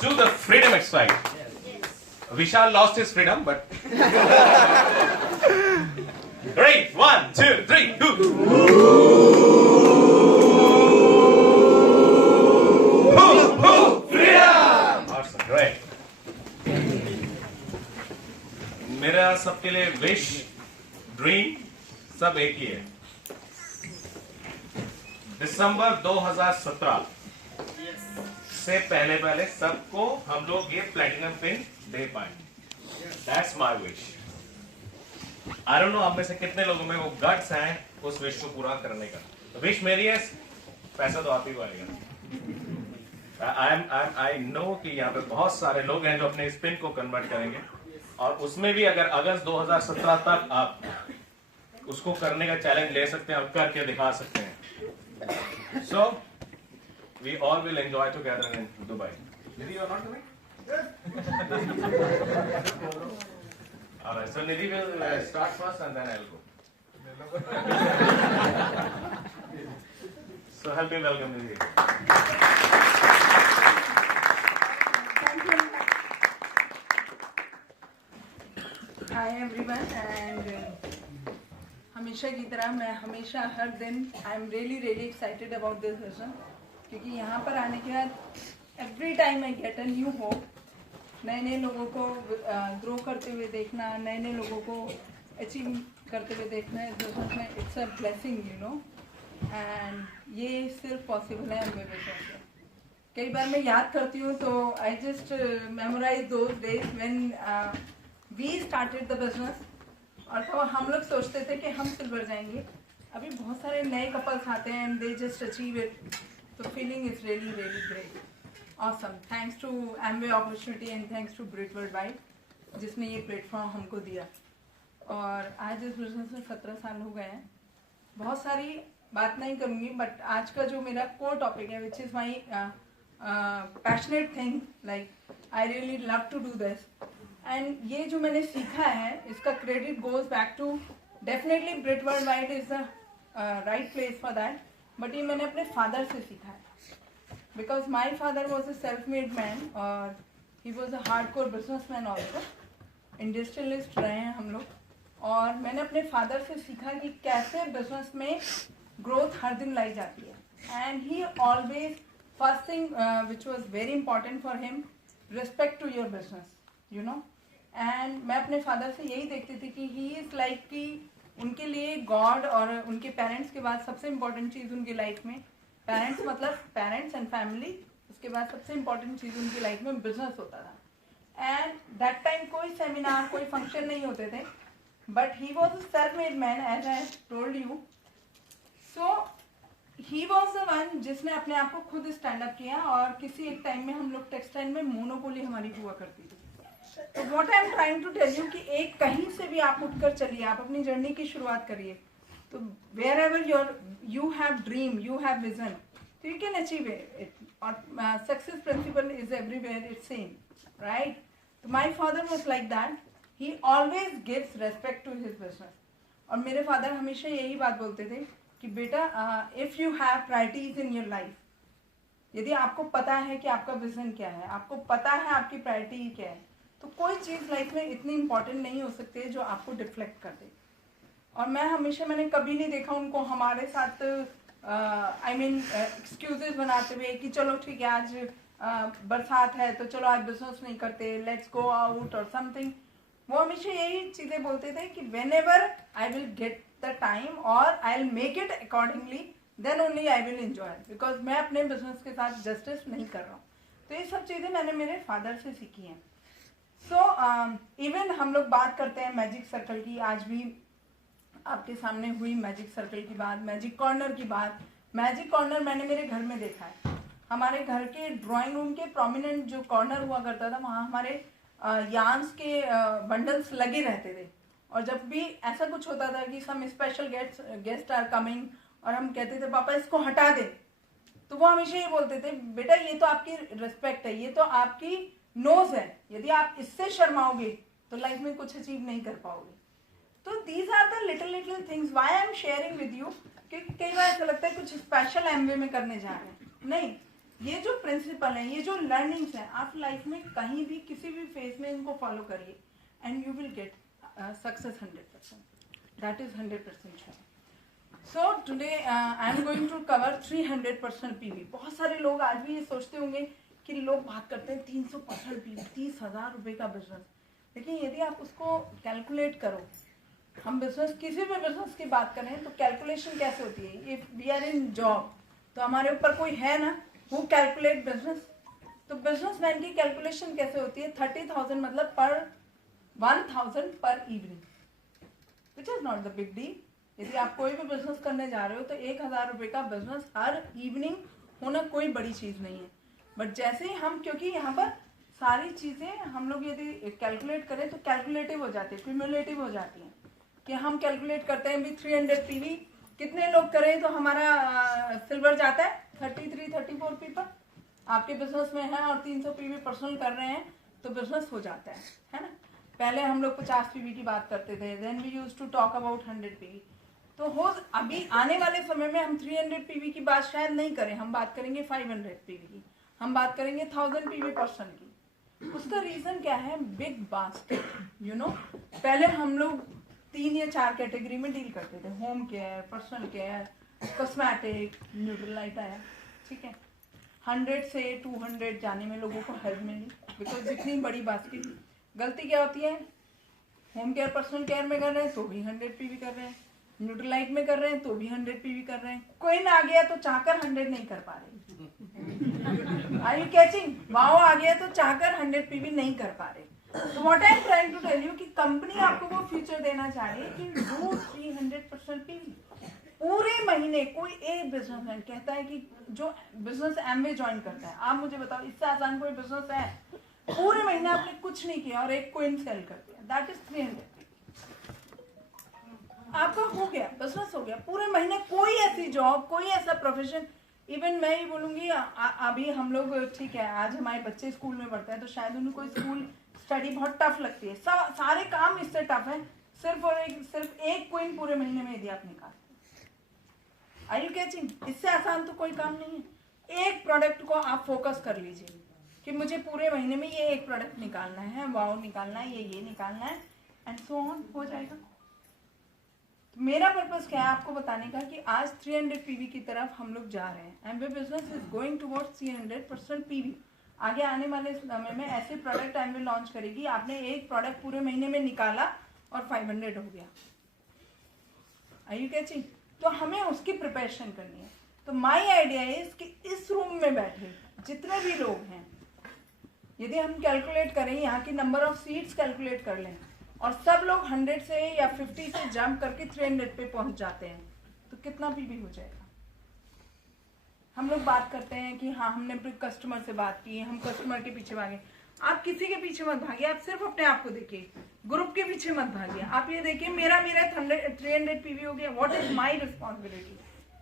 to the freedom exercise. Vishal lost his freedom, but great. 1, 2, 3, go. Freedom. Awesome, great. मेरा सबके लिए wish, dream सब एक ही है. दिसंबर 2017 से पहले सबको हम लोग ये प्लैटिनम पिन दे पाए. That's my wish. I don't know आप में से कितने लोगों में वो गट्स हैं उस विश को पूरा करने का. विश मेरी है, पैसा तो आप ही को आएगा. I know कि यहाँ पे बहुत सारे लोग हैं जो अपने इस पिन को कन्वर्ट करेंगे और उसमें भी अगर अगस्त 2017 तक आप उसको करने का चैलेंज ले सकते हैं और करके दिखा सकते हैं. So we all will enjoy together in Dubai. Nidhi, you are not coming? Alright, so Nidhi will start first and then I'll go. So help me welcome Nidhi. Thank you. Hi everyone and हमेशा की तरह मैं हमेशा हर दिन I am really excited about this session क्योंकि यहाँ पर आने के बाद every time I get a new hope. नए लोगों को ग्रो करते हुए देखना, नए लोगों को अचीव करते हुए देखना it's a blessing you know. And ये सिर्फ पॉसिबल है अम्बे विजन से. कई बार मैं याद करती हूँ तो I just memorise those days when we started the business. और तो हम लोग सोचते थे कि हम सिल्वर जाएंगे. अभी बहुत सारे नए कपल्स आते हैं and they just achieve it. तो feeling is really great. Awesome. Thanks to Amway opportunity and thanks to Britt world wide जिसने ये प्लेटफॉर्म हमको दिया. और आज इस बिजनेस में 17 साल हो गए हैं. बहुत सारी बात नहीं करूँगी बट आज का जो मेरा कोर टॉपिक है which is my passionate thing, like I really love to do this. And ये जो मैंने सीखा है इसका credit goes back to definitely Britt world wide is the right place for that. But ये मैंने अपने फादर से सीखा है because my father was a self made man और he was a hard core business man also. Industrialist रहे हैं हम लोग. और मैंने अपने फादर से सीखा कि कैसे बिजनेस में ग्रोथ हर दिन लाई जाती है. And he always first thing which was very important for him, respect to your business you know. And मैं अपने फादर से यही देखती थी कि ही इज़ लाइक कि उनके लिए गॉड और उनके पेरेंट्स के बाद सबसे इम्पोर्टेंट चीज़ उनकी लाइफ में, पेरेंट्स मतलब पेरेंट्स एंड फैमिली, उसके बाद सबसे इम्पोर्टेंट चीज़ उनकी लाइफ में बिजनेस होता था. एंड दैट टाइम कोई सेमिनार कोई फंक्शन नहीं होते थे but he was a self made man as I told you. So he was the one जिसने अपने आप को खुद स्टैंड अप किया. और किसी एक टाइम में हम लोग टेक्सटाइल में मोनोपोली हमारी हुआ करती थी. तो what I am trying to tell you कि एक कहीं से भी आप उठकर चलिए, आप अपनी जर्नी की शुरुआत करिए. तो where ever you have dream, you have vision, तो यू कैन अचीव इट. और success principle is everywhere it's same, right. तो my father was like that. He always gives respect to his business. और मेरे father हमेशा यही बात बोलते थे कि बेटा if you have priorities in your life, यदि आपको पता है कि आपका विजन क्या है, आपको पता है आपकी प्रायोरिटी क्या है, तो कोई चीज़ लाइफ में इतनी इंपॉर्टेंट नहीं हो सकती है जो आपको डिफ्लेक्ट कर दे. और मैंने कभी नहीं देखा उनको हमारे साथ एक्सक्यूजेस बनाते हुए कि चलो ठीक है आज बरसात है तो चलो आज बिजनेस नहीं करते, let's go out or something. वो हमेशा यही चीज़ें बोलते थे कि when ever I will get the time और I will make it accordingly then only I will enjoy, because मैं अपने बिजनेस के साथ जस्टिस नहीं कर रहा हूँ. तो ये सब चीज़ें मैंने मेरे फादर से सीखी हैं. सो इवन हम लोग बात करते हैं मैजिक सर्कल की. आज भी आपके सामने हुई मैजिक सर्कल की बात, मैजिक कॉर्नर की बात. मैजिक कॉर्नर मैंने मेरे घर में देखा है. हमारे घर के ड्राइंग रूम के प्रोमिनेंट जो कॉर्नर हुआ करता था वहाँ हमारे यार्न्स के बंडल्स लगे रहते थे. और जब भी ऐसा कुछ होता था कि some special guest are coming और हम कहते थे पापा इसको हटा दे, तो वो हमेशा ये बोलते थे बेटा ये तो आपकी रिस्पेक्ट है, ये तो आपकी नोज है, यदि आप इससे शर्माओगे तो लाइफ में कुछ अचीव नहीं कर पाओगे. तो these are the little things why I am sharing with you. क्योंकि कई बार ऐसा लगता है कुछ स्पेशल एमवे में करने जा रहे हैं. नहीं, ये जो प्रिंसिपल है, ये जो लर्निंग्स है, आप लाइफ में कहीं भी किसी भी फेज में इनको फॉलो करिए and you will get success 100%. That is 100% sure. So today I am going to cover 300% PV. बहुत सारे लोग आज भी ये सोचते होंगे कि लोग बात करते हैं 300% PV, 30,000 रुपए का बिजनेस. लेकिन यदि आप उसको कैलकुलेट करो, हम बिजनेस किसी भी बिजनेस की बात करें तो कैलकुलेशन कैसे होती है. If we are in job तो हमारे ऊपर कोई है ना हु कैलकुलेट बिजनेस. तो बिजनेसमैन की कैलकुलेशन कैसे होती है. 30,000 मतलब पर 1,000 per evening, which is not the big deal. यदि आप कोई भी बिजनेस करने जा रहे हो तो 1,000 रुपए का बिजनेस हर इवनिंग होना कोई बड़ी चीज नहीं है. बट जैसे ही हम, क्योंकि यहाँ पर सारी चीजें हम लोग यदि कैलकुलेट करें तो कैलकुलेटिव हो जाती है, क्यूमुलेटिव हो जाती है. कि हम कैलकुलेट करते हैं भी 300 पीवी कितने लोग करें तो हमारा सिल्वर जाता है 33-34 पीपल. आपके बिजनेस में है और 300 पीवी पर्सनल कर रहे हैं तो बिजनेस हो जाता है ना. पहले हम लोग 50 पीवी की बात करते थे, then we used to talk about 100 PV. तो हो अभी आने वाले समय में हम 300 पीवी की बात शायद नहीं करें, हम बात करेंगे 500 पीवी की, हम बात करेंगे 1000 पीवी पर्सन की. उसका रीजन क्या है. Big basket, you know. पहले हम लोग 3 या 4 कैटेगरी में डील करते थे. Home care, personal care, cosmetic, Nutrilite आया. ठीक है. 100 से 200 जाने में लोगों को हेल्प मिली, बिकॉज जितनी बड़ी बास्केट. गलती क्या होती है. होम केयर, पर्सनल केयर में कर रहे हैं तो भी 100 पीवी कर रहे हैं, न्यूट्रलाइट में कर रहे हैं तो भी 100 पीवी कर रहे हैं. कोई ना आ गया तो चाहकर 100 नहीं कर पा रहे. Are you catching. वाओ आ गया तो चाहकर 100 पीवी नहीं कर पा रहे. तो what I am trying to tell you कि कंपनी आपको वो फ्यूचर देना चाह रही है कि डू 300% पीवी. पूरे महीने कोई एक बिजनेसमैन कहता है कि जो बिजनेस एमवे ज्वाइन करता है, आप मुझे बताओ इससे आसान कोई बिजनेस है. पूरे महीने आपने कुछ नहीं किया और एक कोइन सेल कर दिया, दैट इज 300. आपका हो गया, बिजनेस हो गया. पूरे महीने कोई ऐसी जॉब, कोई ऐसा प्रोफेशन. इवन मैं ही बोलूंगी अभी हम लोग, ठीक है, आज हमारे बच्चे स्कूल में पढ़ते हैं तो शायद उन्हें कोई स्कूल स्टडी बहुत टफ लगती है. सारे काम इससे टफ है. सिर्फ एक कोइन पूरे महीने में यदि आप निकालते हैं. Are you catching. इससे आसान तो कोई काम नहीं है. एक प्रोडक्ट को आप फोकस कर लीजिए कि मुझे पूरे महीने में ये एक प्रोडक्ट निकालना है, वाओ निकालना है, ये निकालना है, एंड सो ऑन हो जाएगा. मेरा पर्पस क्या है आपको बताने का कि आज 300 पीवी की तरफ हम लोग जा रहे हैं. Amway business is going towards 300% PV. आगे आने वाले समय में ऐसे प्रोडक्ट एमवे लॉन्च करेगी. आपने एक प्रोडक्ट पूरे महीने में निकाला और 500 हो गया. Are you catching. तो हमें उसकी प्रिपरेशन करनी है. तो माई आइडिया इज कि इस रूम में बैठे जितने भी लोग हैं, यदि हम कैलकुलेट करें, यहाँ की नंबर ऑफ सीट्स कैलकुलेट कर लें और सब लोग 100 से या 50 से जंप करके 300 पे पहुंच जाते हैं तो कितना पीवी हो जाएगा. हम लोग बात करते हैं कि हाँ हमने कस्टमर से बात की, हम कस्टमर के पीछे भागे. आप किसी के पीछे मत भागिए, आप सिर्फ अपने आप को देखिए. ग्रुप के पीछे मत भागिए. आप ये देखिए मेरा 300 पीवी हो गया. What is my responsibility.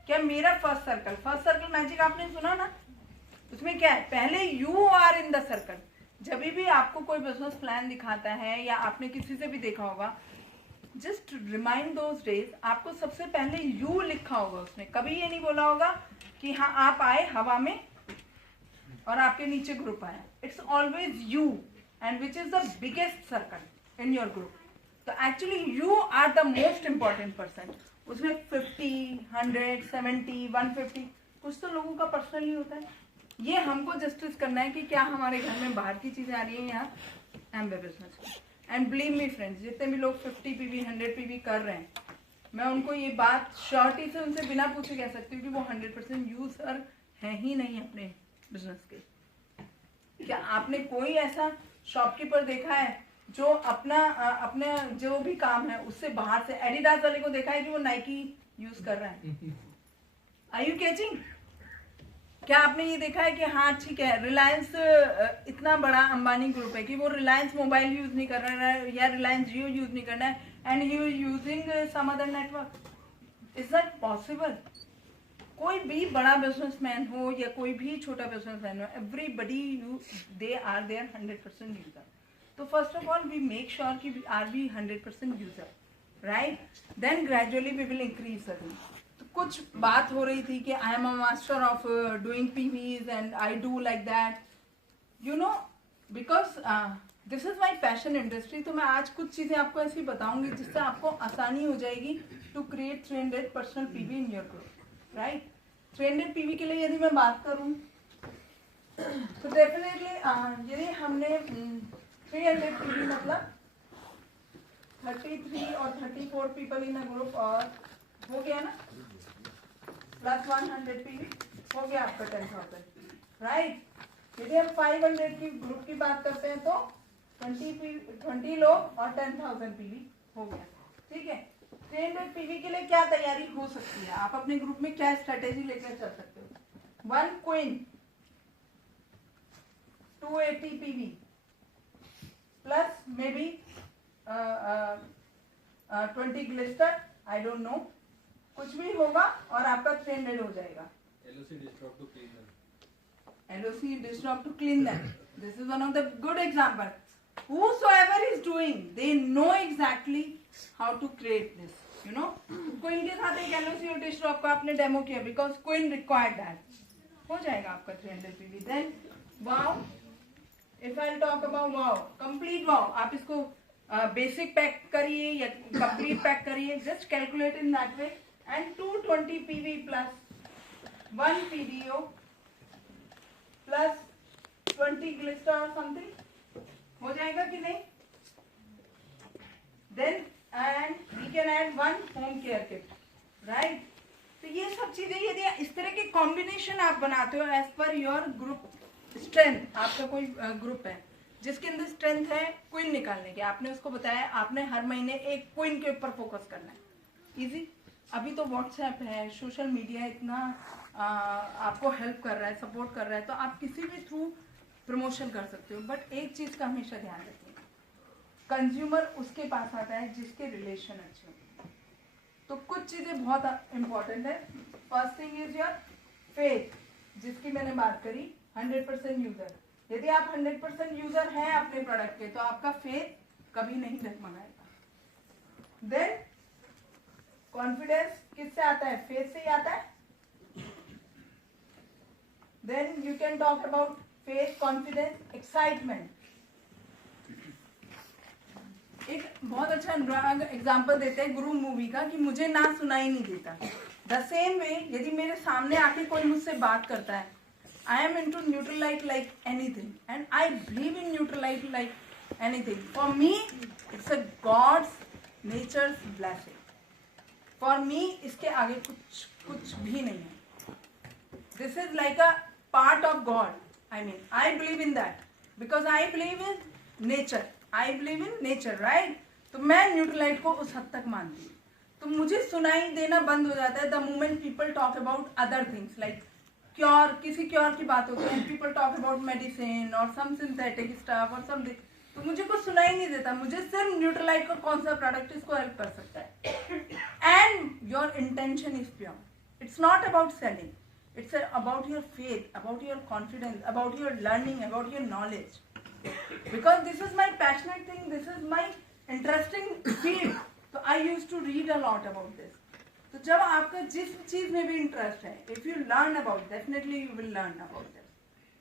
क्या मेरा फर्स्ट सर्कल मैजिक आपने सुना ना, उसमें क्या है. पहले you are in the circle. जब भी आपको कोई बिजनेस प्लान दिखाता है या आपने किसी से भी देखा होगा, जस्ट रिमाइंड दोज डेज. आपको सबसे पहले यू लिखा होगा उसने. कभी ये नहीं बोला होगा कि हाँ आप आए हवा में और आपके नीचे ग्रुप आया. It's always you and which is the biggest circle in your group. तो actually you are the most important person. उसमें 50, 100, 70, 150 कुछ तो लोगों का पर्सनल ही होता है. ये हमको जस्टिस करना है कि क्या हमारे घर में बाहर की चीजें आ रही हैं यहाँ Amway business. And believe me friends, जितने भी लोग 50 पीवी 100 पीवी कर रहे हैं, मैं उनको ये बात श्योरिटी से उनसे बिना पूछे कह सकती हूँ कि वो 100% यूजर हैं ही नहीं अपने बिजनेस के. क्या आपने कोई ऐसा शॉपकीपर देखा है जो अपना जो भी काम है उससे बाहर से एडिडास वाले को देखा है कि वो नाइकी यूज कर रहा है. Are you catching. क्या आपने ये देखा है कि हाँ ठीक है रिलायंस इतना बड़ा अंबानी ग्रुप है कि वो रिलायंस मोबाइल यूज नहीं कर रहा है या रिलायंस जियो यूज नहीं करना है and he using some other network. Is that possible. कोई भी बड़ा बिजनेसमैन हो या कोई भी छोटा बिजनेसमैन हो, everybody they are their 100% user. तो first of all we make sure कि are we 100% user, right. Then gradually we will increase the. तो कुछ बात हो रही थी कि I am a master of doing PVs and I do like that, you know, because this is my passion industry. तो मैं आज कुछ चीज़ें आपको ऐसी बताऊंगी जिससे आपको आसानी हो जाएगी to create 300 personal PV in your group, right. 300 PV के लिए यदि मैं बात करूं तो डेफिनेटली यदि हमने 300 पीवी मतलब 33 और 34 पीपल इन अ ग्रुप, और हो गया ना, प्लस 100 पीवी हो गया आपका 10,000, राइट। यदि हम 500 की ग्रुप की बात करते हैं तो 20 लोग और 10,000 पीवी हो गया, ठीक है। 300 पीवी के लिए क्या तैयारी हो सकती है, आप अपने ग्रुप में क्या स्ट्रेटेजी लेकर चल सकते हो। 1 queen, 280 PV plus may be 20 Glister, I don't know, कुछ भी होगा और आपका 300 हो जाएगा। LOC disrupt to clean them. LOC disrupt to clean them. This is one of the good example. Whosoever is doing, they know exactly how to create this. You know, Queen के साथ एक LOC और disrupt का आपने demo किया because Queen required that. हो जाएगा आपका 300 PV. Then wow, if I'll talk about wow, complete wow, आप इसको बेसिक पैक करिए या कंप्लीट पैक करिए, just calculate in that way, and 220 PV plus 1 PDO plus 20 glister और समथिंग हो जाएगा कि नहीं। Then and we can add 1 home care kit, right. तो ये सब चीजें यदि इस तरह के कॉम्बिनेशन आप बनाते हो as per your group strength, आपका कोई ग्रुप है जिसके अंदर स्ट्रेंथ है क्वीन निकालने की, आपने उसको बताया आपने हर महीने एक क्वीन के ऊपर फोकस करना है, इजी। अभी तो व्हाट्सएप है, सोशल मीडिया इतना आपको हेल्प कर रहा है, सपोर्ट कर रहा है, तो आप किसी भी थ्रू प्रमोशन कर सकते हो। बट एक चीज का हमेशा ध्यान रखिए, कंज्यूमर उसके पास आता है जिसके रिलेशन अच्छे हो। तो कुछ चीजें बहुत इंपॉर्टेंट है। First thing is your faith, जिसकी मैंने बात करी, 100% यूजर। यदि आप 100% यूजर हैं अपने प्रोडक्ट के तो आपका फेथ कभी नहीं डगमगाएगा। देन कॉन्फिडेंस किससे आता है, फेथ से ही आता है। Then you can talk about faith, confidence, excitement. एक बहुत अच्छा एग्जांपल देते हैं गुरु मूवी का कि मुझे ना सुनाई नहीं देता। द सेम वे यदि मेरे सामने आके कोई मुझसे बात करता है, I am into Neutralite like anything, and I believe in Neutralite like anything. For me, it's a God's nature's blessing. For me, इसके आगे कुछ भी नहीं है. This is like a part of God. I mean, I believe in that because I believe in nature. I believe in nature, right? तो मैं Neutralite को उस हद तक मानती हूँ. तो मुझे सुनाई देना बंद हो जाता है the moment people talk about other things like cure, किसी क्योर की बात होती है, पीपल टॉक अबाउट मेडिसिन और सम सिंथेटिक स्टफ और सम, तो मुझे कुछ सुनाई नहीं देता, मुझे सिर्फ न्यूट्रलाइट का कौन सा प्रोडक्ट इसको हेल्प कर सकता है। And your intention is pure, it's not about selling, it's about your faith, about your confidence, about your learning, about your knowledge, because this is my passionate thing, this is my interesting field. तो I use to read a lot about this. तो जब आपका जिस चीज में भी interest है, if you learn about, definitely you will learn about this,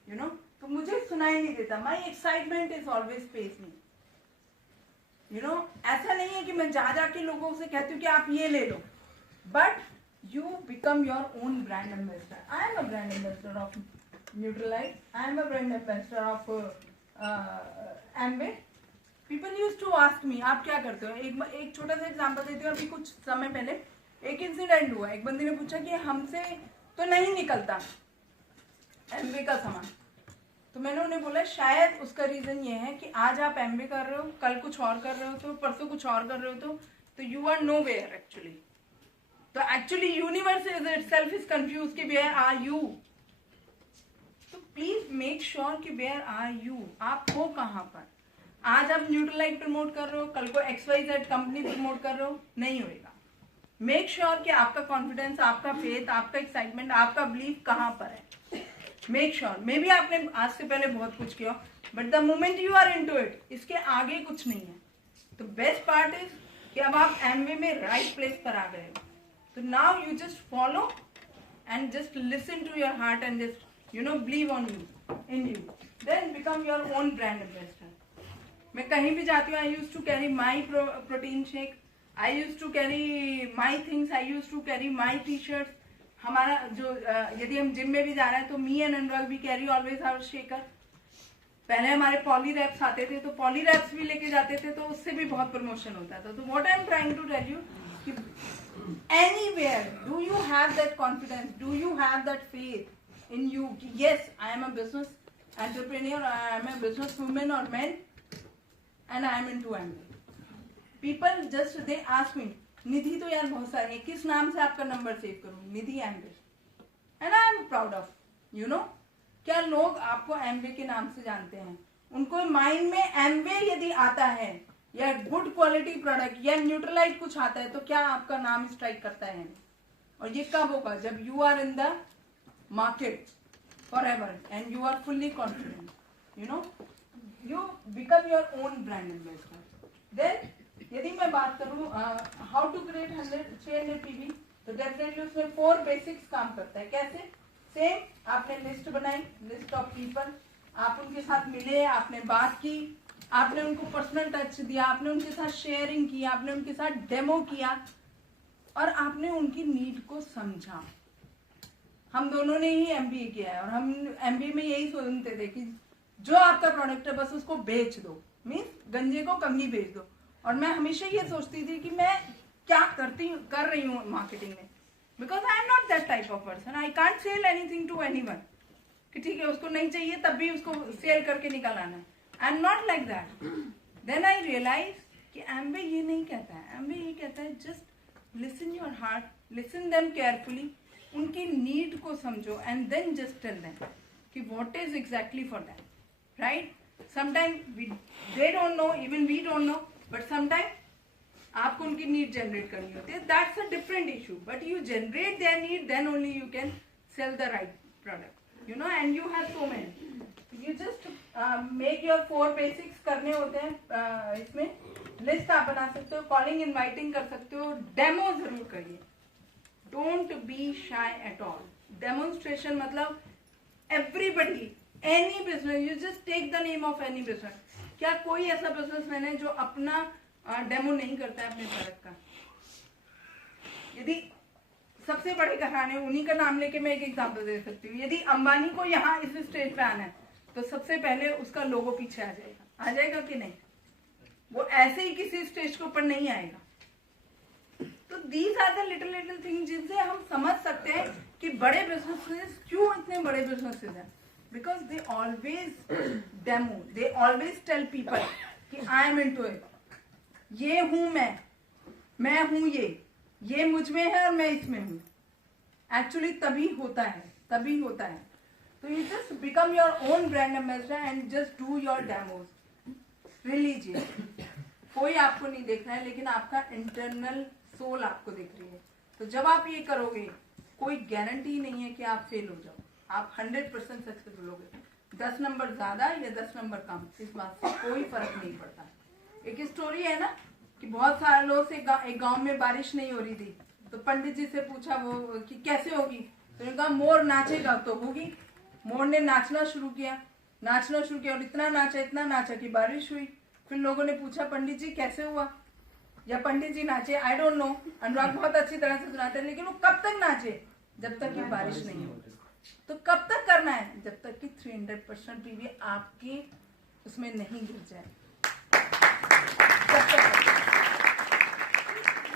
you know. तो मुझे सुनाई नहीं देता, my excitement is always pace me, you know. ऐसा नहीं है कि मैं जा जाके लोगों से कहती हूँ कि आप ये ले लो, but you become your own brand ambassador. I am a brand ambassador of Nutrilite, I am a brand ambassador of Amway. People use to ask me आप क्या करते हो। एक छोटा सा एग्जाम्पल देती हूँ। अभी कुछ समय पहले एक इंसिडेंट हुआ, एक बंदे ने पूछा कि हमसे तो नहीं निकलता एमबे का सामान। तो मैंने उन्हें बोला शायद उसका रीजन ये है कि आज आप एमबे कर रहे हो, कल कुछ और कर रहे हो, तो परसों कुछ और कर रहे हो, तो you are no where actually. तो actually universe is itself is confuse कि वेयर आर यू। तो प्लीज मेक श्योर कि वेयर आर यू, आप हो कहाँ पर। आज आप न्यूट्रलाइट प्रमोट कर रहे हो, कल को XYZ कंपनी प्रमोट कर रहे हो, नहीं होएगा। मेक श्योर कि आपका कॉन्फिडेंस, आपका फेथ, आपका एक्साइटमेंट, आपका बिलीफ कहाँ पर है। मेक श्योर मे बी आपने आज से पहले बहुत कुछ किया, but the moment you are into it, इसके आगे कुछ नहीं है। तो बेस्ट पार्ट इज कि अब आप एमवे में राइट प्लेस पर आ गए हो। तो now you just follow and just listen to your heart and just believe on you, in you, then become your own brand ambassador. मैं कहीं भी जाती हूँ, I use to carry my protein shake, I use to carry my things, I use to carry my T shirts. हमारा जो यदि हम gym में भी जा रहे हैं तो मी एंड अनुराग भी कैरी ऑलवेज आवर शेकर। पहले हमारे पॉली रैप्स आते थे तो पॉली रैप्स भी लेके जाते थे, तो उससे भी बहुत प्रमोशन होता था। तो what I am trying to tell you कि anywhere do you have that confidence, do you have that faith in you कि yes I am a business entrepreneur, I am a business women और man and I am into Amway. People just they ask me, Nidhi तो यार बहुत सारे हैं, किस नाम से आपका नंबर सेव करूं? Nidhi Amway, and I am proud of क्या लोग आपको एमवे के नाम से जानते हैं। उनको माइंड में एमवे यदि आता है या गुड क्वालिटी प्रोडक्ट या न्यूट्रलाइट कुछ आता है तो क्या आपका नाम स्ट्राइक करता है? और ये कब होगा? जब you are in the market for ever and you are fully confident, you become your own brand ambassador. Then यदि मैं बात करूं हाउ टू क्रिएट 300 पीवी, तो डेफिनेटली उसमें 4 बेसिक्स काम करता है। कैसे? सेम, आपने लिस्ट बनाई, लिस्ट ऑफ पीपल, आप उनके साथ मिले, आपने बात की, आपने उनको पर्सनल टच दिया, आपने उनके साथ शेयरिंग की, आपने उनके साथ डेमो किया और आपने उनकी नीड को समझा। हम दोनों ने ही एमबीए किया है और हम एमबीए में यही सुनते थे कि जो आपका प्रोडक्ट है बस उसको बेच दो, मीन्स गंजे को कंघी बेच दो। और मैं हमेशा ये सोचती थी कि मैं क्या कर रही हूँ मार्केटिंग में, because I am not that type of person, I can't sell anything to anyone कि ठीक है उसको नहीं चाहिए तब भी उसको सेल करके निकल आना है। I am not like that. Then I realise कि एमबे ये नहीं कहता है, एमबे ये कहता है just listen your heart, listen them carefully, उनकी नीड को समझो and then just tell them कि what is exactly for that, right? Sometime they don't know, even we don't know, but sometime आपको उनकी नीड जनरेट करनी होती है, that's a different issue, but you generate their need, then only you can sell the right product, and you have so many. You just make your 4 basics करने होते हैं। इसमें list आप बना सकते हो, कॉलिंग इनवाइटिंग कर सकते हो, डेमो जरूर करिए, don't be shy at all. Demonstration मतलब everybody, any business, you just take the name of any business. क्या कोई ऐसा बिजनेसमैन है जो अपना डेमो नहीं करता है अपने प्रोडक्ट का? यदि सबसे बड़े घराने, उन्हीं का नाम लेके मैं एक एग्जांपल दे सकती हूँ। यदि अंबानी को यहाँ इस स्टेज पे आना है तो सबसे पहले उसका लोगो पीछे आ जाएगा कि नहीं? वो ऐसे ही किसी स्टेज के ऊपर नहीं आएगा। तो these are the little thing जिनसे हम समझ सकते हैं कि बड़े बिजनेसेस क्यों इतने बड़े बिजनेसेस हैं। Because they always demo, they always tell people कि आई एम इनटू इट, ये हूं मैं हूं ये मुझ में है और मैं इसमें हूं। एक्चुअली तभी होता है। तो you just become your own brand ambassador and just do your demos, रिलीजिए। कोई आपको नहीं देख रहा है लेकिन आपका इंटरनल सोल आपको देख रही है। तो जब आप ये करोगे कोई गारंटी नहीं है कि आप फेल हो जाओ, आप 100% सक्सेसफुल होगे। 10 नंबर ज्यादा या 10 नंबर कम, इस बात से कोई फर्क नहीं पड़ता। एक स्टोरी है ना कि बहुत सालों से एक गांव में बारिश नहीं हो रही थी, तो पंडित जी से पूछा वो कि कैसे होगी, तो उन्होंने कहा मोर नाचेगा तो होगी। मोर ने नाचना शुरू किया और इतना नाचा कि बारिश हुई। फिर लोगों ने पूछा पंडित जी कैसे हुआ, या पंडित जी नाचे, आई डोंट नो। अनुराग बहुत अच्छी तरह से सुनाते हैं, लेकिन वो कब तक नाचे? जब तक कि बारिश नहीं हो। तो कब तक करना है? जब तक कि 300% पीवी आपके उसमें नहीं गिर जाए।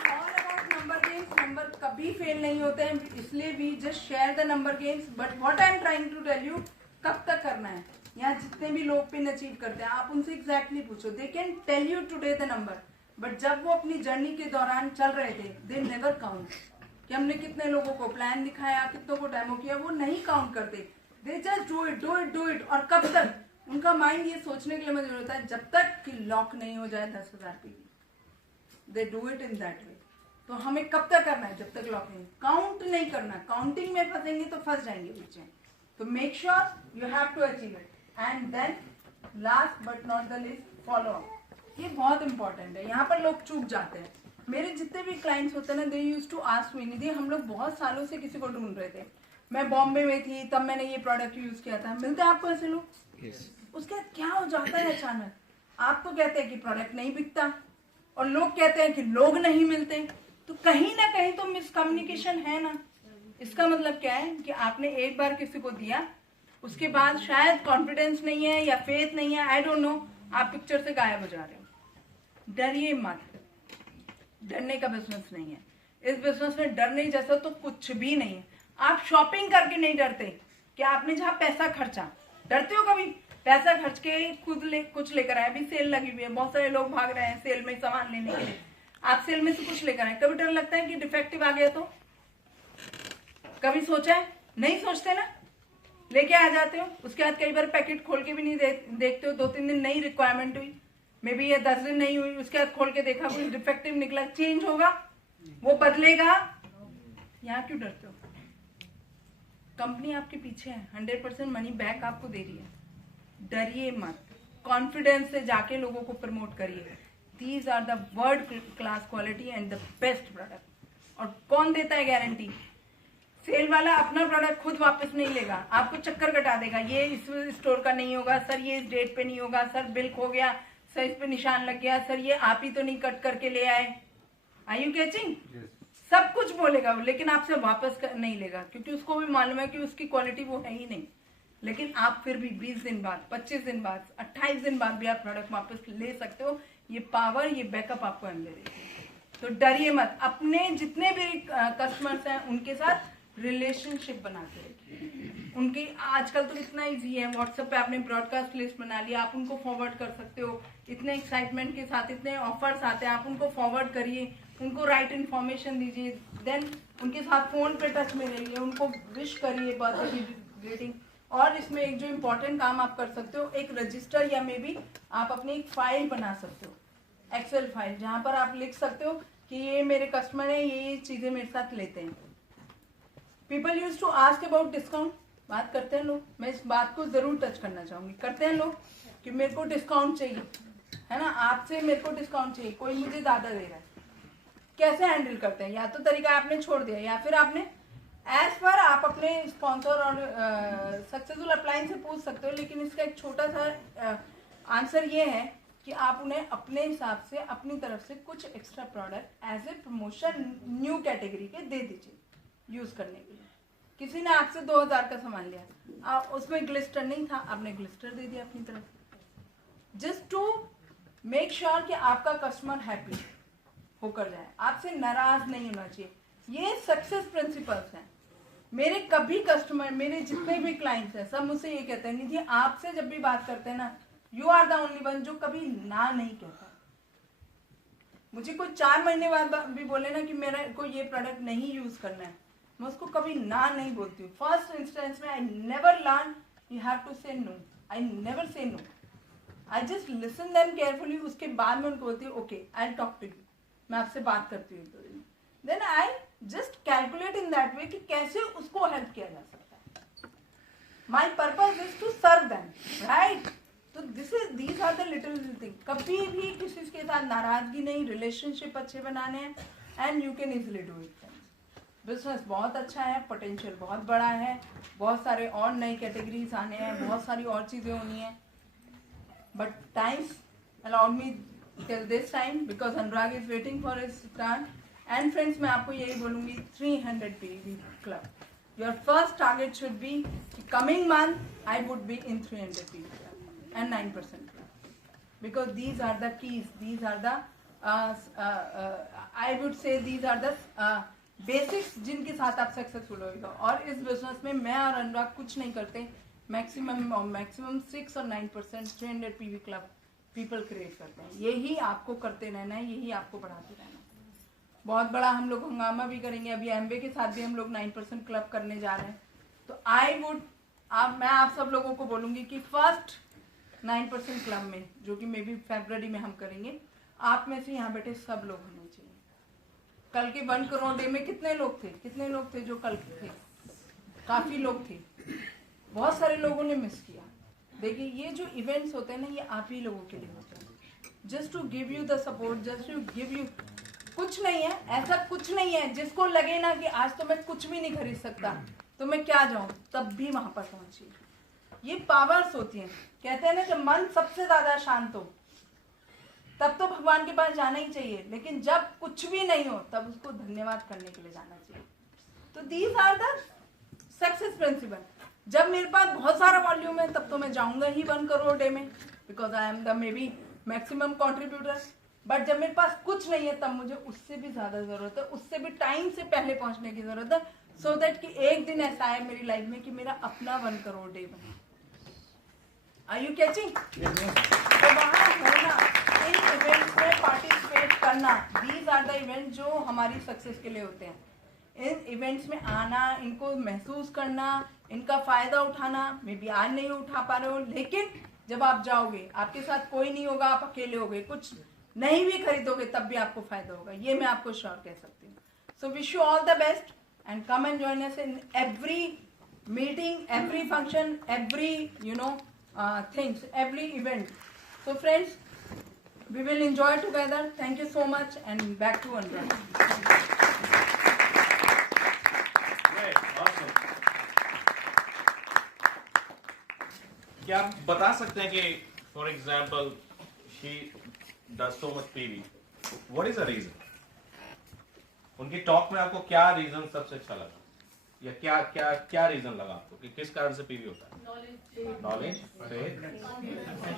All about number games, number कभी फेल नहीं होते हैं, इसलिए we just share the number games. But what I am trying to tell you, कब तक करना है? यहाँ जितने भी लोग पिन अचीव करते हैं आप उनसे एग्जैक्टली पूछो, they can tell you today the number, but जब वो अपनी जर्नी के दौरान चल रहे थे दे नेवर काउंट कि हमने कितने लोगों को प्लान दिखाया, कितनों को डेमो किया, वो नहीं काउंट करते। They just do it. और कब तक? उनका माइंड ये सोचने के लिए मजबूर होता है जब तक कि लॉक नहीं हो जाए 10,000 PV. They do it in that वे। तो हमें कब तक करना है? जब तक लॉक नहीं। काउंट नहीं करना, काउंटिंग में फंसेंगे तो फंस जाएंगे बच्चे। तो make sure you have to achieve it. And then last but not the least, follow up. ये बहुत इंपॉर्टेंट है, यहाँ पर लोग चूक जाते हैं। मेरे जितने भी क्लाइंट्स होते हैं ना, दे यूज टू आस्क मी, निधि हम लोग बहुत सालों से किसी को ढूंढ रहे थे, मैं बॉम्बे में थी तब मैंने ये प्रोडक्ट यूज किया था। मिलते हैं आपको ऐसे लोग? उसके बाद क्या हो जाता है अचानक, आप तो कहते हैं कि प्रोडक्ट नहीं बिकता और लोग कहते हैं कि लोग नहीं मिलते, तो कहीं ना कहीं तो मिसकम्युनिकेशन है ना। इसका मतलब क्या है कि आपने एक बार किसी को दिया, उसके बाद शायद कॉन्फिडेंस नहीं है या फेथ नहीं है, आई डोंट नो, आप पिक्चर से गायब हो जा रहे हो। डरिए मत, डरने का बिजनेस नहीं है। इस बिजनेस में डरने जैसा तो कुछ भी नहीं है। आप शॉपिंग करके नहीं डरते कि आपने जहाँ पैसा खर्चा, डरते हो कभी? पैसा खर्च के कुछ लेकर आए, अभी सेल लगी हुई है, बहुत सारे लोग भाग रहे हैं सेल में सामान लेने के लिए, आप सेल में से कुछ लेकर आए, कभी डर लगता है कि डिफेक्टिव आ गया तो? कभी सोचा है? नहीं सोचते ना, लेके आ जाते हो, उसके बाद कई बार पैकेट खोल के भी नहीं देखते हो, 2-3 दिन नई रिक्वायरमेंट हुई, मे बी ये 10 दिन नहीं हुई, उसके बाद खोल के देखा कुछ डिफेक्टिव निकला, चेंज होगा, वो बदलेगा, यहाँ क्यों डरते हो? कंपनी आपके पीछे है, 100% मनी बैक आपको दे रही है, डरिए मत, कॉन्फिडेंस से जाके लोगों को प्रमोट करिए। These are the world class quality and the best product. और कौन देता है गारंटी? सेल वाला अपना प्रोडक्ट खुद वापस नहीं लेगा, आपको चक्कर कटा देगा, ये इस स्टोर का नहीं होगा सर, ये इस डेट पे नहीं होगा सर, बिल खो गया सर, इस पे निशान लग गया सर, ये आप ही तो नहीं कट करके ले आए। Are you catching? सब कुछ बोलेगा वो, लेकिन आपसे वापस नहीं लेगा, क्योंकि उसको भी मालूम है कि उसकी क्वालिटी वो है ही नहीं। लेकिन आप फिर भी 20 दिन बाद, 25 दिन बाद, 28 दिन बाद भी आप प्रोडक्ट वापस ले सकते हो। ये पावर, ये बैकअप आपको हम दे देते हैं। तो डरिए मत, अपने जितने भी कस्टमर्स हैं उनके साथ रिलेशनशिप बना के रखिए। उनके आजकल तो इतना इजी है, व्हाट्सएप पे आपने ब्रॉडकास्ट लिस्ट बना लिया, आप उनको फॉरवर्ड कर सकते हो, इतने एक्साइटमेंट के साथ इतने ऑफर्स आते हैं, आप उनको फॉरवर्ड करिए, उनको राइट इन्फॉर्मेशन दीजिए, देन उनके साथ फोन पे टच में रहिए, उनको विश करिए, बर्थडे की ग्रीटिंग। और इसमें एक जो इम्पोर्टेंट काम आप कर सकते हो, एक रजिस्टर या मे बी आप अपनी एक फाइल बना सकते हो, एक्सेल फाइल, जहां पर आप लिख सकते हो कि ये मेरे कस्टमर है, ये चीजें मेरे साथ लेते हैं। People use to ask about discount, बात करते हैं लोग, मैं इस बात को जरूर टच करना चाहूंगी, करते हैं लोग कि मेरे को डिस्काउंट चाहिए, है ना, आपसे मेरे को डिस्काउंट चाहिए, कोई मुझे ज्यादा दे रहा है, कैसे हैंडल करते हैं? या तो तरीका आपने छोड़ दिया, या फिर आपने एज पर आप अपने स्पॉन्सर और सक्सेसफुल अपलाइन से पूछ सकते हो, लेकिन इसका एक छोटा सा आंसर ये है कि आप उन्हें अपने हिसाब से अपनी तरफ से कुछ extra product as a promotion new category के दे दीजिए यूज करने के लिए। किसी ने आपसे 2000 का सामान लिया, उसमें ग्लिस्टर नहीं था, आपने ग्लिस्टर दे दिया अपनी तरफ, जस्ट टू मेक श्योर कि आपका कस्टमर हैप्पी होकर जाए, आपसे नाराज नहीं होना चाहिए। ये सक्सेस प्रिंसिपल्स हैं। मेरे कभी कस्टमर, मेरे जितने भी क्लाइंट्स हैं, सब मुझसे ये कहते हैं, निधि आपसे जब भी बात करते हैं ना, you are the only one जो कभी ना नहीं कहता। मुझे कोई 4 महीने बाद भी बोले ना कि मेरा को ये प्रोडक्ट नहीं यूज करना है, मैं उसको कभी ना नहीं बोलती हूँ। फर्स्ट इंस्टेंस में I never learn you have to say no, I never say no, I just listen them carefully. उसके बाद में उनको बोलती हूँ okay I talk to you, मैं आपसे बात करती हूँ 2 दिन, then I just calculate in that way कि कैसे उसको हेल्प किया जा सकता है। My purpose is to serve them, right? तो these are the little thing. कभी भी किसी के साथ नाराजगी नहीं, रिलेशनशिप अच्छे बनाने हैं and you can easily do it. Business बहुत अच्छा है, पोटेंशियल बहुत बड़ा है, बहुत सारे और नई कैटेगरीज आने हैं, बहुत सारी और चीजें होनी है, but times allowed me till this time because Anurag is waiting for his turn. And friends, मैं आपको यही बोलूंगी, 300 PV club, your first target should be coming month I would be in 300 PV club and 9% club, because these are the keys, these are the I would say these are the basics जिनके साथ आप successful होगा। और इस business में मैं और अनुराग कुछ नहीं करते, मैक्सिमम 6 और 9% 300 PV क्लब पीपल क्रिएट करते हैं। यही आपको करते रहना है, यही आपको बढ़ाते रहना है। बहुत बड़ा हम लोग हंगामा भी करेंगे, अभी एमबे के साथ भी हम लोग 9% क्लब करने जा रहे हैं। तो मैं आप सब लोगों को बोलूंगी कि फर्स्ट 9% क्लब में, जो कि मे बी फरवरी में हम करेंगे, आप में से यहाँ बैठे सब लोग होने चाहिए। कल के 1 करोड़ डे में कितने लोग थे जो कल थे? काफी लोग थे, बहुत सारे लोगों ने मिस किया। देखिए, ये जो इवेंट्स होते हैं ना, ये आप ही लोगों के लिए होते हैं, just to give you the support, just to give you कुछ नहीं है, ऐसा कुछ नहीं है जिसको लगे ना कि आज तो मैं कुछ भी नहीं खरीद सकता तो मैं क्या जाऊं, तब भी वहां पर पहुंचिए। ये पावर्स होती हैं। कहते हैं ना जब मन सबसे ज्यादा शांत हो तब तो भगवान के पास जाना ही चाहिए, लेकिन जब कुछ भी नहीं हो तब उसको धन्यवाद करने के लिए जाना चाहिए। तो these are the success principle. जब मेरे पास बहुत सारा वॉल्यूम है तब तो मैं जाऊंगा ही 1 करोड़ डे में, because I am the may be maximum contributor. But जब मेरे पास कुछ नहीं है तब मुझे उससे भी ज्यादा जरूरत है, उससे भी टाइम से पहले पहुंचने की जरूरत है, सो दैट कि एक दिन ऐसा है मेरी लाइफ में कि मेरा अपना 1 करोड़ डे बने। Are you catching? तो वहां होना, इन इवेंट्स में पार्टिसिपेट करना, दीज आर द इवेंट जो हमारी सक्सेस के लिए होते हैं। इन इवेंट्स में आना, इनको महसूस करना, इनका फायदा उठाना। मे बी आज नहीं उठा पा रहे हो, लेकिन जब आप जाओगे आपके साथ कोई नहीं होगा, आप अकेले होगे, कुछ नहीं भी खरीदोगे तब भी आपको फायदा होगा, ये मैं आपको श्योर कह सकती हूँ। So wish you all the best and come and join us in every meeting, every function, every things, every event. So friends, we will enjoy together. Thank you so much and back to Anurag. Great, awesome. क्या आप बता सकते हैं कि for example she does so much PV, what is the reason? उनकी talk में आपको क्या रीजन सबसे अच्छा लगा, या क्या क्या क्या रीजन लगा आपको कि किस कारण से पीवी होता है? Knowledge,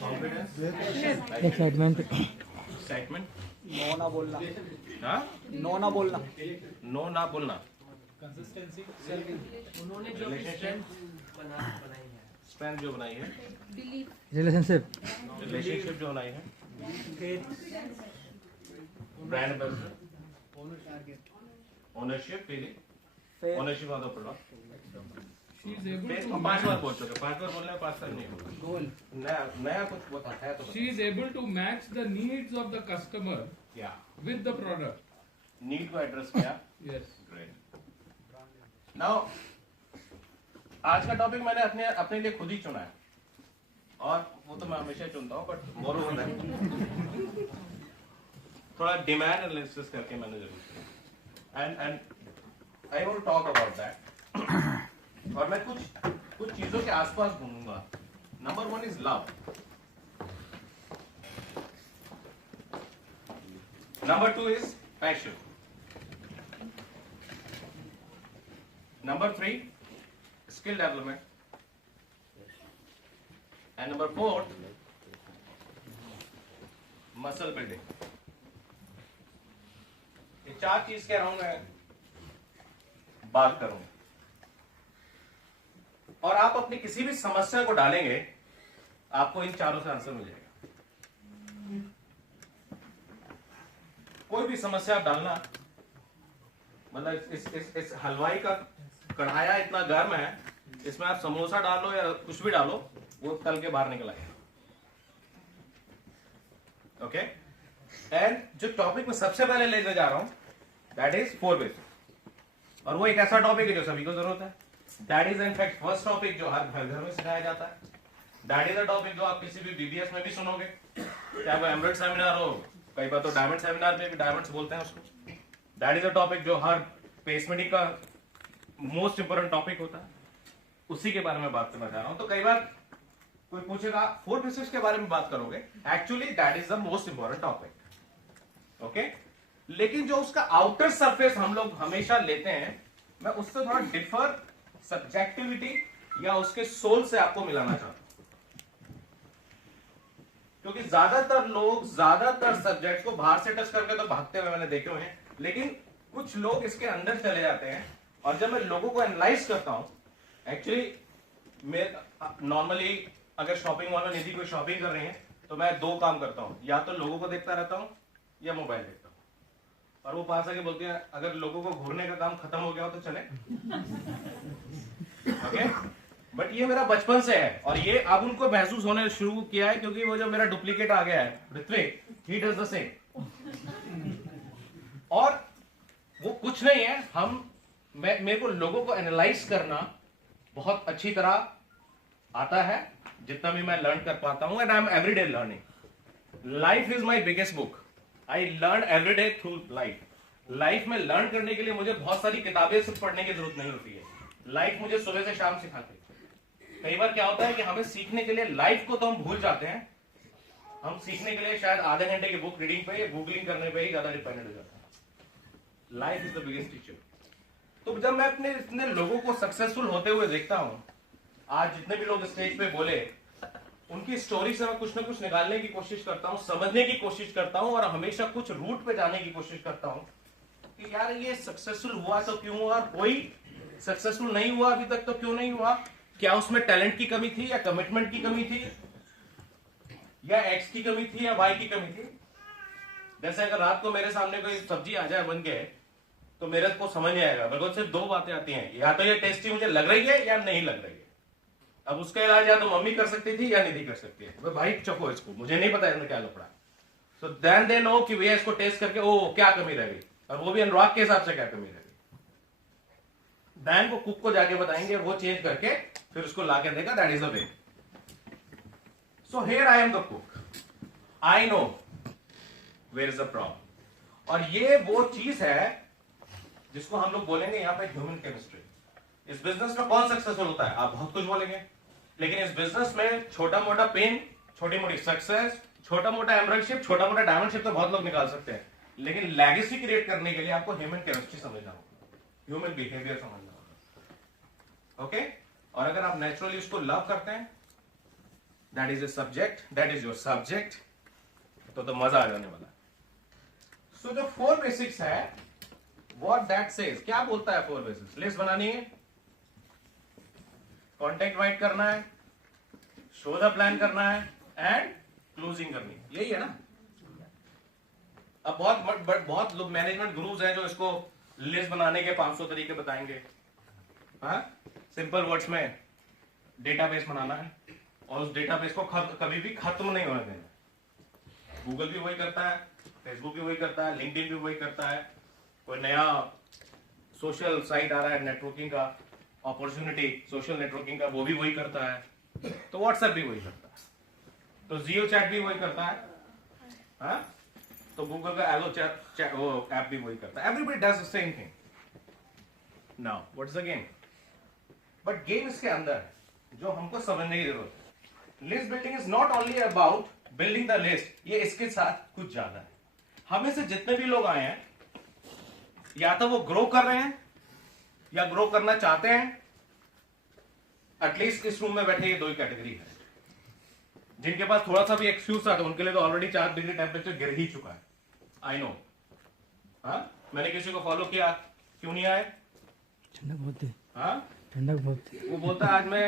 confidence, excitement. नो ना बोलना, हाँ, नो ना बोलना, नो ना बोलना, कंसिस्टेंसी, उन्होंने जो बनाई है, स्ट्रेंथ जो बनाई है, रिलेशनशिप रिलेशनशिप जो बनाई है, brand ambassador, ownership, feeling, ownership of the product. she is able to 5 बार बोल चुके, 5 बार बोलने में 5 साल नहीं होगा। goal, नया कुछ बताता है तो she is able to match the needs of the customer क्या with the product. नीड को एड्रेस किया। Yes. ग्रेट। नाउ आज का टॉपिक मैंने अपने लिए खुद ही चुना है, और वो तो मैं हमेशा चुनता हूँ, बट मोर ओवर दैट थोड़ा डिमांड एनालिसिस करके मैंने जरूर चुना, and I want to talk about that. और मैं कुछ चीजों के आसपास घूमूंगा। Number 1 is love, number 2 is passion, number 3 skill development, and number 4 muscle building. ये 4 चीज के अराउंड मैं बात करूंगा, और आप अपनी किसी भी समस्या को डालेंगे आपको इन चारों से आंसर मिल जाएगा। कोई भी समस्या आप डालना, मतलब इस हलवाई का कढ़ाया इतना गर्म है, इसमें आप समोसा डालो या कुछ भी डालो, वो तल के बाहर निकल आएगा। ओके, एंड जो टॉपिक में सबसे पहले लेकर जा रहा हूं दैट इज 4 बेसिक्स, और वो एक ऐसा टॉपिक है जो सभी को जरूरत है। That is in fact first topic जो हर घर में सिखाया जाता है। दैट इज अ टॉपिक जो आप किसी भी बीबीएस में भी सुनोगे, चाहे वो एमरेट सेमिनार हो, कई बार तो डायमंड सेमिनार में भी डायमंड्स बोलते हैं उसको। दैट इज अ टॉपिक जो हर पेसमेंट का मोस्ट इंपोर्टेंट टॉपिक होता है, उसी के बारे में बात करना चाह रहा हूं। तो कई बार कोई पूछेगा 4 बेसिक्स के बारे में बात करोगे, actually that is the most important topic. Okay, लेकिन जो उसका आउटर सरफेस हम लोग हमेशा लेते हैं, मैं उससे थोड़ा डिफर सब्जेक्टिविटी या उसके सोल से आपको मिलाना चाहता हूं, क्योंकि ज्यादातर लोग ज्यादातर सब्जेक्ट को बाहर से टच करके तो भागते हुए मैंने देखे हुए हैं, लेकिन कुछ लोग इसके अंदर चले जाते हैं। और जब मैं लोगों को एनालाइज करता हूं, एक्चुअली मैं नॉर्मली अगर शॉपिंग मॉल में निधि कोई शॉपिंग कर रही है तो मैं 2 काम करता हूं, या तो लोगों को देखता रहता हूं या मोबाइल देखता हूं। और वो पास आके बोलती है अगर लोगों को घूरने का काम खत्म हो गया हो तो चले। ओके, बट ये मेरा बचपन से है, और ये अब उनको महसूस होने शुरू किया है, क्योंकि वो जो मेरा डुप्लीकेट आ गया है Ritwik, he does the same. और वो कुछ नहीं है, मेरे को लोगों को एनालाइज करना बहुत अच्छी तरह आता है, जितना भी मैं लर्न कर पाता हूं, and I M everyday learning. Life is my biggest book, I learn every day through life. Life में लर्न करने के लिए मुझे बहुत सारी किताबें सिर्फ पढ़ने की जरूरत नहीं होती है। लाइफ मुझे सुबह से शाम सिखाती है। कई बार क्या होता है कि हमें सीखने के लिए लाइफ को तो हम भूल जाते हैं, हम सीखने के लिए शायद आधे घंटे की बुक रीडिंग पे या गूगलिंग करने पे ही ज्यादा डिपेंडेंट हो जाते हैं। Life is the biggest teacher. तो जब मैं अपने इतने लोगों को सक्सेसफुल होते हुए देखता हूं, आज जितने भी लोग स्टेज पे बोले, उनकी स्टोरी से मैं कुछ ना कुछ निकालने की कोशिश करता हूं, समझने की कोशिश करता हूं, और हमेशा कुछ रूट पे जाने की कोशिश करता हूं कि यार ये सक्सेसफुल हुआ तो क्यों हुआ, कोई सक्सेसफुल नहीं हुआ अभी तक तो क्यों नहीं हुआ, क्या उसमें टैलेंट की कमी थी या कमिटमेंट की कमी थी या एक्स की कमी थी या वाई की कमी थी। जैसे अगर रात को मेरे सामने कोई सब्जी आ जाए बन के, तो मेरे को समझ नहीं आएगा, मेरे को सिर्फ दो बातें आती हैं, या तो ये टेस्टी मुझे लग रही है या नहीं लग रही है। अब उसका इलाज या तो मम्मी कर सकती थी या नहीं कर सकती है, भाई चखो इसको, मुझे नहीं पता इसमें क्या लफड़ा। सो देन दे नो कि भैया इसको टेस्ट करके ओ क्या कमी रह गई, और वो भी अनुराग के हिसाब से क्या कमी रह गई। दैन को कुक को जाके बताएंगे, वो चेंज करके फिर उसको ला के देगा, that is the way. So here I am the cook, I know where is the problem. और ये वो चीज है जिसको हम लोग बोलेंगे यहाँ पे ह्यूमन केमिस्ट्री। इस बिजनेस में कौन सक्सेसफुल होता है, आप बहुत कुछ बोलेंगे, लेकिन इस बिजनेस में छोटा मोटा पेन, छोटी मोटी सक्सेस, छोटा मोटा एमरल्डशिप, छोटा मोटा डायमंडशिप तो बहुत लोग निकाल सकते हैं, लेकिन लेगेसी क्रिएट करने के लिए आपको ह्यूमन केमिस्ट्री समझना होगा, ह्यूमन बिहेवियर समझना होगा। ओके? और अगर आप नेचुरली उसको लव करते हैं, that is a subject, that is your subject, तो मजा आ जाने वाला है। सो जो 4 बेसिक्स है, व्हाट दैट सेज, क्या बोलता है 4 बेसिक्स? लिस्ट बनानी है, कॉन्टेक्ट राइट करना है, शो द प्लान करना है, एंड क्लोजिंग करनी है, यही है ना। अब बहुत लोग मैनेजमेंट गुरुज हैं जो इसको लिस्ट बनाने के 500 तरीके बताएंगे। हाँ, सिंपल वर्ड्स में डेटाबेस बनाना है, और उस डेटाबेस को कभी भी खत्म नहीं होने देना। गूगल भी वही करता है, फेसबुक भी वही करता है, लिंक्डइन भी वही करता है, कोई नया सोशल साइट आ रहा है नेटवर्किंग का, अपॉर्चुनिटी सोशल नेटवर्किंग का, वो भी वही करता है, तो व्हाट्सएप भी वही करता है, तो जियो चैट भी वही करता है, हाँ? तो गूगल का एलो चैट वो ऐप भी वही करता है। Everybody does the same thing. Now what is the game? But game इसके अंदर है, जो हमको समझने की जरूरत है। List building is not only about building the list, ये इसके साथ कुछ ज्यादा है। हमें से जितने भी लोग आए हैं, या तो वो ग्रो कर रहे हैं या ग्रो करना चाहते हैं। एटलीस्ट इस रूम में बैठे ये 2 ही कैटेगरी है। जिनके पास थोड़ा सा भी एक्सक्यूज था, तो उनके लिए तो ऑलरेडी 4 डिग्री टेम्परेचर गिर ही चुका है। I know. हाँ, मैंने किसी को फॉलो किया, क्यों नहीं आए? ठंडक बहुत है। हाँ, ठंडक बहुत है। वो बोलता है आज मैं